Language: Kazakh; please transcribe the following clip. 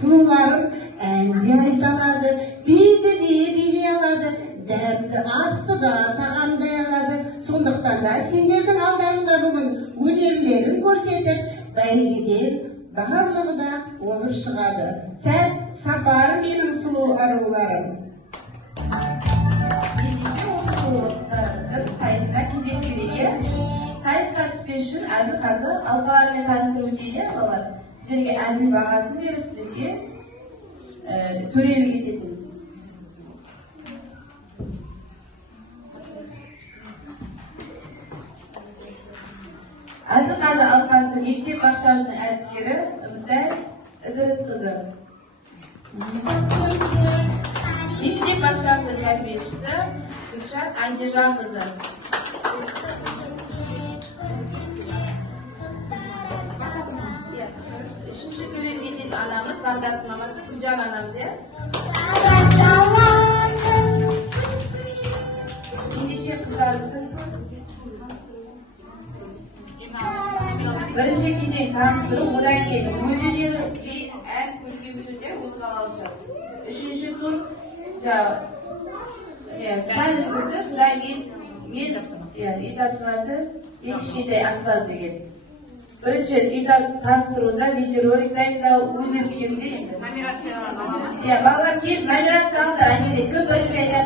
sunularım endiye aladı. Bir dediği biri aladı. Depti astı da tağam dayaladı. Sonduktan da senlerden aldarında bugün önerlerin görsetip bayrigide baharlığı da ozup çıkadı. Sen saparım benim sulu arılarım. Birinci okullarımızda sayısına кездесуге сайыс қатысып үшін әділ қазы алқалармен таныстыру дейді балалар. Сіздерге әділ бағасын беріп, сіздерге төрелік ететін. Әділ қазы алқасы мектеп бақшамыздың әдіскері Үмітай Ыдырысқызы. Мектеп бақшамыздың тәрбиешісі Гүлшат Андижанқызы. Үшінші төрелік ететін анамыз Бағдаттың мамасы Гүлжан анамыз, иә? Ендеше қыздарымыздың бірінші кезең таныстыру, одан кейін өздері істей ән көркем сөздер қозғалушы. Үшінші тур сәл сөзі, содан кейін мен үй тапсырмасы кішкентай аспаз деген. Бірінші үй таныстыруда видеоролик дайындау, өз еркілерінде Номерациялар аламыз. балалар келіп номерация алды, кім бірінші айтады.